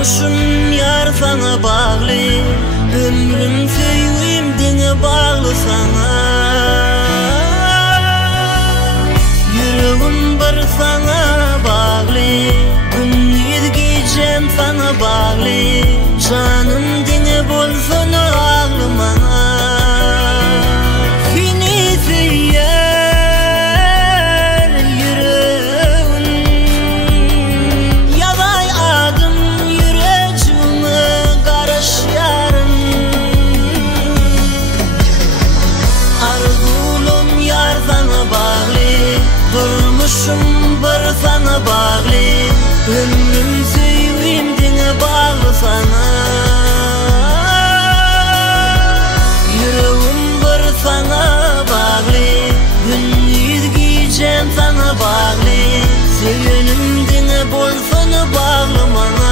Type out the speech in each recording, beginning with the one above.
Durmuşum yar sana bağlı, ömrüm sevgim dine bağlı sana. Yüreğim bir sana bağlı, gündüz gecem sana bağlı. Canım dine bolsun ağlımana. Seni seyer yüreğim, yaday adım yüreğime karış yarım. Arzulum yar sana bağlı, durmuşum bir sana bağlı. Ömrüm sevgim dine bağlı sana. Yüreğim bir sana bağlı, gündüz gecem sana bağlı. Sevgilim dine bolsun bağlı bana.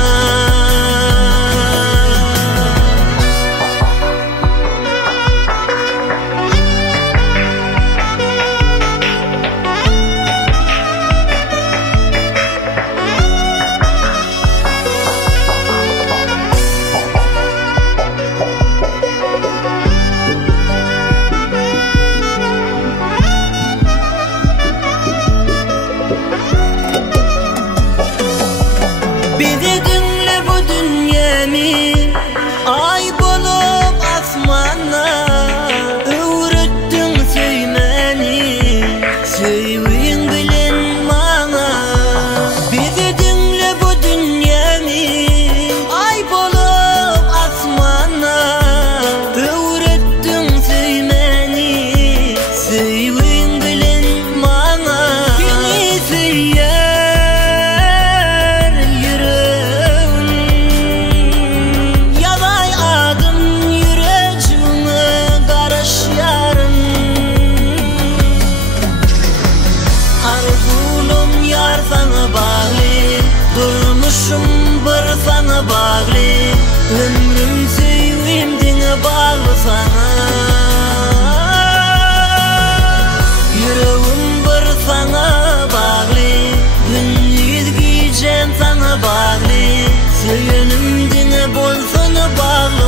Bededinle bu dünyamı ay bulup asmana. Öğrettin sevmeni, sevgin bilen bana. Bededinle bu dünyamı ay bulup asmana. Öğrettin sevmeni, sevgin bilen bana. Seni seyer yüreğim, yaday adım yüreğime karış yarım. Arzulum yar sana bağlı, durmuşum bir sana bağlı. Ömrüm sevgim dine bağlı sana. Yüreğim bir sana bağlı, gündüz gecem sana bağlı. Sevgilim dine bolsun bağlı